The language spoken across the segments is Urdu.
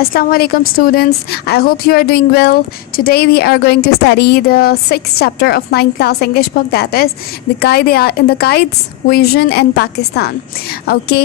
Assalamu alaikum students. I hope you are doing well. Today we are going to study the 6th chapter of 9th class English book, that is the Guide's Vision and Pakistan. Okay,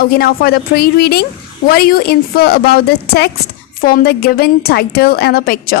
Okay, now for the pre-reading, what do you infer about the text from the given title and the picture?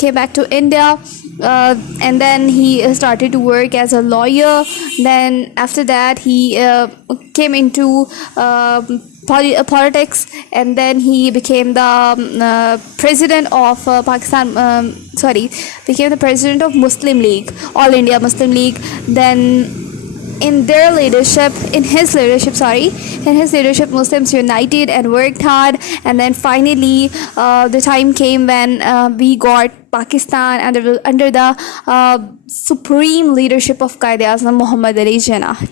came back to India, and then he started to work as a lawyer. Then after that he came into politics, and then he became the president of Pakistan, became the president of Muslim League, All India Muslim League. Then in his leadership Muslims united and worked hard, and then finally the time came when we got Pakistan under the supreme leadership of Qaid Azam Muhammad Ali Jinnah.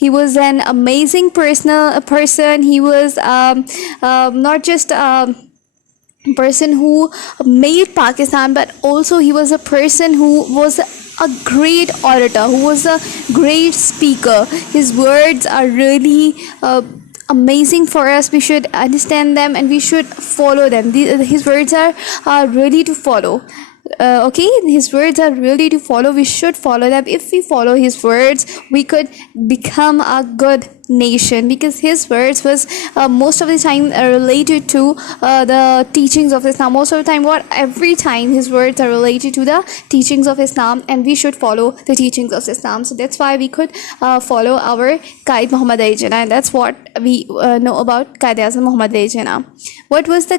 he was an amazing person. He was not just person who made Pakistan, but also he was a person who was a great orator, who was a great speaker. His words are really amazing for us. We should understand them and we should follow them. His words are really to follow. Okay, his words are really to follow. We should follow them. If we follow his words, we could become a good nation, because his words was most of the time related to the teachings of Islam. Most of the time, every time his words are related to the teachings of Islam, and we should follow the teachings of Islam. So that's why we could follow our Qaid Muhammad Ali Jinnah, and that's what we know about Qaid Azam Muhammad Ali Jinnah. What was the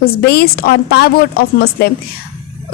was based on pivot of Muslim,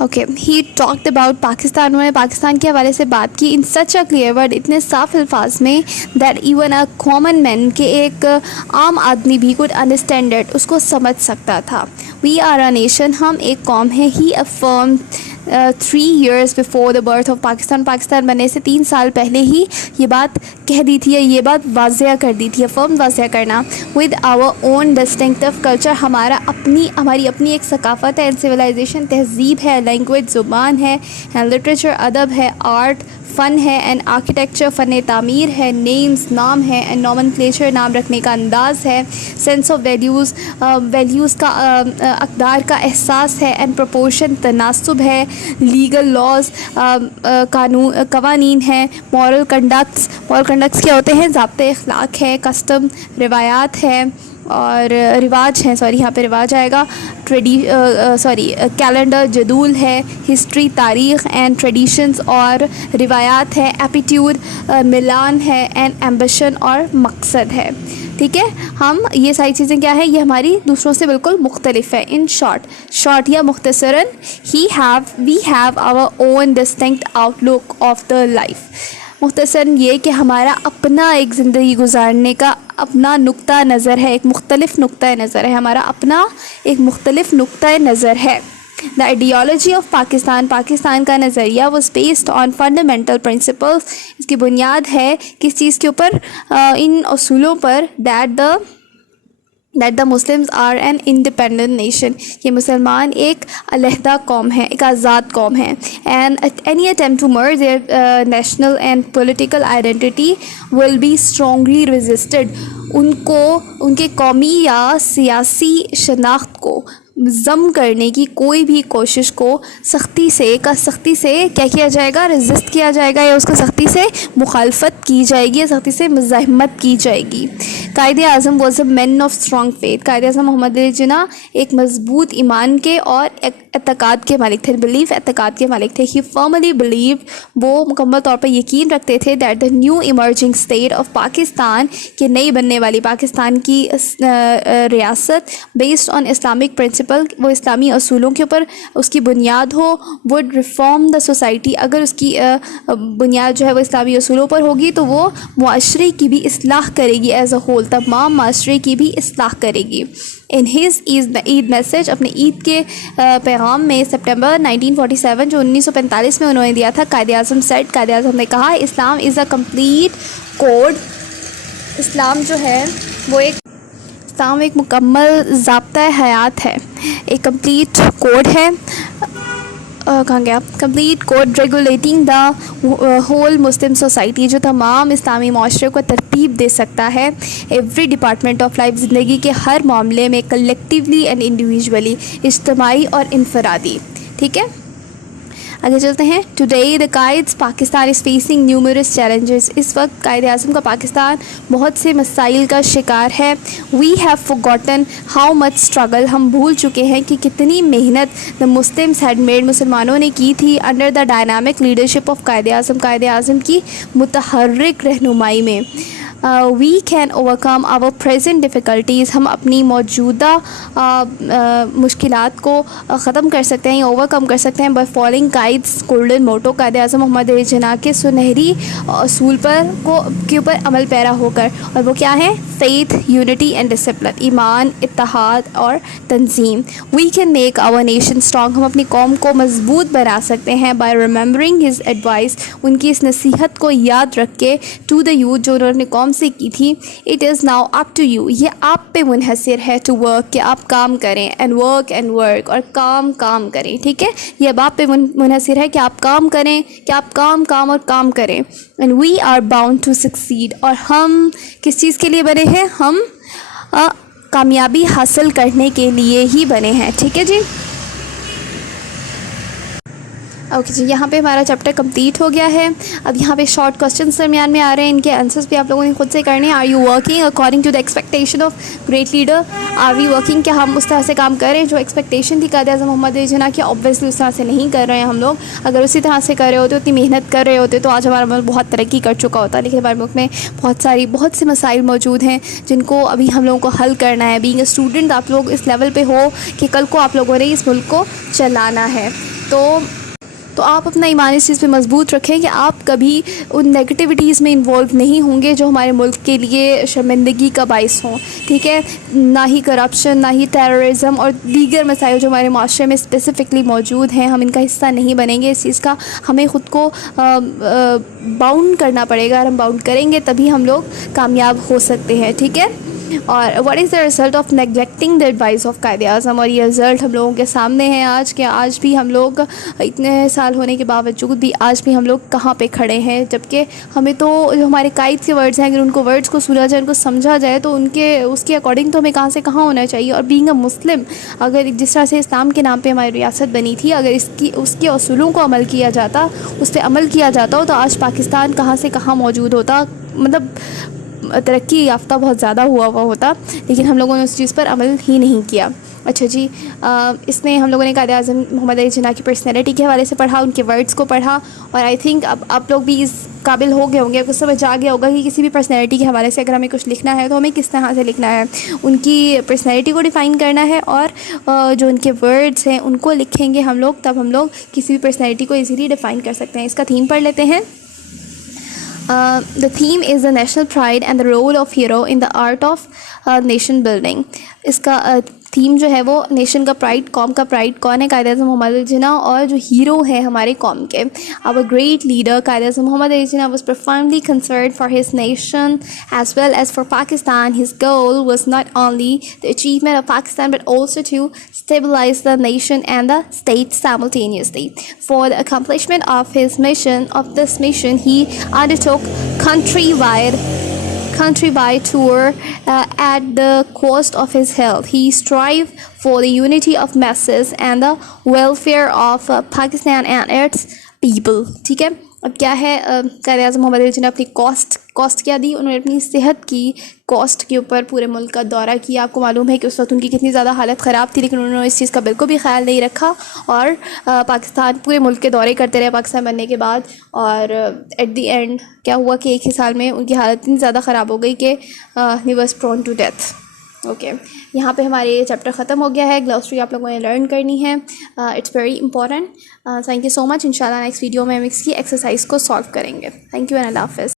okay he talked about Pakistan. انہوں نے پاکستان کے حوالے سے بات کی ان سچ اے کلیئر ورڈ, اتنے صاف الفاظ میں, that even a common man, کہ ایک عام آدمی بھی کوڈ انڈرسٹینڈ اٹ, اس کو سمجھ سکتا تھا. وی آر اے نیشن, ہم ایک قوم ہیں. ہی افرم 3 years before the birth of Pakistan, Pakistan بننے سے 3 سال پہلے ہی یہ بات کہہ دی تھی, یہ بات واضح کر دی تھی. افرم واضح کرنا. with our own distinctive culture, ہماری اپنی ایک ثقافت ہے, civilization تہذیب ہے, لینگویج زبان ہے, لٹریچر ادب ہے, آرٹ فن ہے, اینڈ آرکیٹیکچر فن تعمیر ہے, نیمز نام ہے, اینڈ نومنکلیچر نام رکھنے کا انداز ہے, سینس آف ویلیوز کا اقدار کا احساس ہے, اینڈ پروپورشن تناسب ہے, لیگل لاز قوانین ہیں, مورل کنڈکٹس کیا ہوتے ہیں, ضابطۂ اخلاق ہے, کسٹم روایات ہے اور رواج ہیں, یہاں پہ رواج آئے گا, کیلنڈر جدول ہے, ہسٹری تاریخ اینڈ ٹریڈیشنز اور روایات ہے, ایپیٹیوڈ ملان ہے, اینڈ ایمبیشن اور مقصد ہے. ٹھیک ہے, ہم یہ ساری چیزیں کیا ہے, یہ ہماری دوسروں سے بالکل مختلف ہے. ان شارٹ یا مختصراً, we have our own distinct out look of the life. مختصراً یہ کہ ہمارا اپنا ایک زندگی گزارنے کا اپنا نقطہ نظر ہے, ایک مختلف نقطۂ نظر ہے, ہمارا اپنا ایک مختلف نقطۂ نظر ہے. دا آئیڈیالوجی آف پاکستان کا نظریہ was based on fundamental principles, اس کی بنیاد ہے کس چیز کے اوپر, ان اصولوں پر, that the Muslims are an independent nation, یہ مسلمان ایک علیحدہ قوم ہے, ایک آزاد قوم ہے. And any attempt to merge their national and political identity will be strongly resisted. ان کے قومی یا سیاسی شناخت کو ضم کرنے کی کوئی بھی کوشش کو سختی سے کیا کیا جائے گا, ریزسٹ کیا جائے گا, یا اس کو سختی سے مخالفت کی جائے گی, یا سختی سے مزاحمت کی جائے گی. Quaid Azam was a man of strong faith. Quaid Azam محمد علی جناح ایک مضبوط ایمان کے اور اعتقاد کے مالک تھے, اعتقاد کے مالک تھے. ہی فرملی بلیو, وہ مکمل طور پر یقین رکھتے تھے, that the new emerging state of Pakistan, کہ نئی بننے والی پاکستان کی ریاست, بیسڈ آن اسلامک پرنسپل, وہ اسلامی اصولوں کے اوپر اس کی بنیاد ہو, وڈ ریفارم دا سوسائٹی. اگر اس کی بنیاد جو ہے وہ اسلامی اصولوں پر ہوگی تو وہ معاشرے کی بھی اصلاح کرے گی, ایز اے ہول تمام معاشرے کی بھی اصلاح کرے گی. ان ہز عید میسیج, اپنے عید کے پیغام میں, سپٹمبر 1947 جو 1945 میں انہوں نے دیا تھا, قائد اعظم نے کہا, اسلام از اے کمپلیٹ کوڈ. اسلام جو ہے وہ ایک مکمل ضابطۂ حیات ہے, ایک کمپلیٹ کوڈ ہے. کہاں گیا, complete code regulating the whole Muslim society, جو تمام اسلامی معاشرے کو ترتیب دے سکتا ہے. ایوری ڈپارٹمنٹ آف لائف, زندگی کے ہر معاملے میں, کلیکٹیولی اینڈ انڈیویژولی, اجتماعی اور انفرادی. ٹھیک ہے, آگے چلتے ہیں. Today the Quaid's Pakistan is facing numerous challenges. اس وقت قائد اعظم کا پاکستان بہت سے مسائل کا شکار ہے. We have forgotten how much struggle, ہم بھول چکے ہیں کہ کتنی محنت دا مسلمس ہیڈ میڈ, مسلمانوں نے کی تھی, under the dynamic leadership of Quaid Azam کی متحرک رہنمائی میں. We can overcome our present difficulties, ہم اپنی موجودہ مشکلات کو ختم کر سکتے ہیں, اوور کم کر سکتے ہیں, بائی فالوئنگ قائد's گولڈن موٹو, قائد اعظم محمد علی جناح کے سنہری اصول کے اوپر عمل پیرا ہو کر. اور وہ کیا ہے, فیتھ, یونٹی اینڈ ڈسپلن, ایمان, اتحاد اور تنظیم. We can make our nation strong, ہم اپنی قوم کو مضبوط بنا سکتے ہیں, بائی ریممبرنگ ہز ایڈوائس, ان کی اس نصیحت کو یاد رکھ کے, ٹو دا یوتھ, جو انہوں نے قوم سے کی تھی. It is now up to you, یہ آپ پہ منحصر ہے, ٹو ورک, کہ آپ کام کریں, اینڈ ورک, اور کام کریں. ٹھیک ہے, یہ اب آپ پہ منحصر ہے کہ آپ کام کریں, کہ آپ کام اور کام کریں. And we are bound to succeed, اور ہم کس چیز کے لیے بنے ہیں, ہم کامیابی حاصل کرنے کے لیے ہی بنے ہیں. ٹھیک ہے جی, اوکے جی, یہاں پہ ہمارا چیپٹر کمپلیٹ ہو گیا ہے. اب یہاں پہ شارٹ کوسچنس درمیان میں آ رہے ہیں, ان کے آنسرس بھی آپ لوگوں نے خود سے کرنے ہیں. Are you working according to the expectation of great leader, are we working, کیا ہم اس طرح سے کام کر رہے ہیں جو ایکسپیکٹیشن تھی قائد اعظم محمد علی جناح کی. اوبویسلی اس طرح سے نہیں کر رہے ہیں ہم لوگ. اگر اسی طرح سے کر رہے ہوتے, اتنی محنت کر رہے ہوتے, تو آج ہمارا ملک بہت ترقی کر چکا ہوتا. لیکن ہمارے ملک میں بہت سے مسائل موجود ہیں جن کو ابھی ہم لوگوں کو حل کرنا ہے. بینگ اے اسٹوڈنٹ, آپ لوگ اس لیول پہ ہو کہ کل کو آپ لوگوں نے اس ملک کو چلانا ہے. تو آپ اپنا ایمان اس چیز پہ مضبوط رکھیں کہ آپ کبھی ان نیگیٹیوٹیز میں انوالو نہیں ہوں گے جو ہمارے ملک کے لیے شرمندگی کا باعث ہوں، ٹھیک ہے؟ نہ ہی کرپشن، نہ ہی ٹیررزم اور دیگر مسائل جو ہمارے معاشرے میں اسپیسیفکلی موجود ہیں، ہم ان کا حصہ نہیں بنیں گے۔ اس چیز کا ہمیں خود کو باؤنڈ کرنا پڑے گا، اور ہم باؤنڈ کریں گے تبھی ہم لوگ کامیاب ہو سکتے ہیں، ٹھیک ہے؟ اور what is the result of neglecting the advice of Quaid اعظم، اور یہ رزلٹ ہم لوگوں کے سامنے ہے آج، کہ آج بھی ہم لوگ اتنے سال ہونے کے باوجود بھی آج بھی ہم لوگ کہاں پہ کھڑے ہیں، جبکہ ہمیں تو جو ہمارے قائد کے ورڈز ہیں اگر ان کو ورڈز کو سنا جائے، ان کو سمجھا جائے تو اس کے اکارڈنگ تو ہمیں کہاں سے کہاں ہونا چاہیے۔ اور بینگ اے مسلم، اگر جس طرح سے اسلام کے نام پہ ہماری ریاست بنی تھی، اگر اس کے اصولوں کو عمل کیا جاتا، اس پہ عمل کیا جاتا ہو، تو آج پاکستان کہاں سے کہاں موجود ہوتا، مطلب ترقی یافتہ بہت زیادہ ہوا ہوتا، لیکن ہم لوگوں نے اس چیز پر عمل ہی نہیں کیا۔ اچھا جی، اس میں ہم لوگوں نے قائد اعظم محمد علی جناح کی پرسنالٹی کے حوالے سے پڑھا، ان کے ورڈز کو پڑھا، اور آئی تھنک اب آپ لوگ بھی اس قابل ہو گئے ہوں گے، کچھ سمجھ آ گیا ہوگا کہ کسی بھی پرسنالٹی کے حوالے سے اگر ہمیں کچھ لکھنا ہے تو ہمیں کس طرح سے لکھنا ہے، ان کی پرسنالٹی کو ڈیفائن کرنا ہے، اور جو ان کے ورڈز ہیں ان کو لکھیں گے ہم لوگ، تب ہم لوگ کسی بھی پرسنالٹی کو ایزیلی ڈیفائن کر سکتے ہیں۔ اس کا تھیم پڑھ لیتے ہیں۔ The theme is the national pride and the role of hero in the art of nation building. اس کا تھیم جو ہے وہ نیشن کا پرائڈ، قوم کا پرائڈ کون ہے؟ قائد اعظم محمد علی جناح، اور جو ہیرو ہیں ہمارے قوم کے، our great leader Quaid Azam Muhammad Ali Jinnah was profoundly concerned for his nation as well as for Pakistan. His goal was not only the achievement of Pakistan but also to stabilize the nation and the state simultaneously. For the accomplishment of this mission, he undertook countrywide tour at the cost of his health. He strived for the unity of masses and the welfare of Pakistan and its people. ٹھیک ہے، اب کیا ہے، قائد اعظم محمد علی جناح نے اپنی کاسٹ کیا دی، انہوں نے اپنی صحت کی کاسٹ کے اوپر پورے ملک کا دورہ کیا۔ آپ کو معلوم ہے کہ اس وقت ان کی کتنی زیادہ حالت خراب تھی، لیکن انہوں نے اس چیز کا بالکل بھی خیال نہیں رکھا، اور پاکستان پورے ملک کے دورے کرتے رہے پاکستان بننے کے بعد، اور ایٹ دی اینڈ کیا ہوا کہ ایک ہی سال میں ان کی حالت اتنی زیادہ خراب ہو گئی کہ he was prone to death. Okay, یہاں پہ ہمارے یہ چیپٹر ختم ہو گیا ہے۔ گلوسری آپ لوگوں نے لرن کرنی ہے، it's very important. Thank you so much. انشاءاللہ نیکسٹ ویڈیو میں ہم اس کی ایکسرسائز کو سالو کریں گے۔ تھینک یو اینڈ اللہ حافظ۔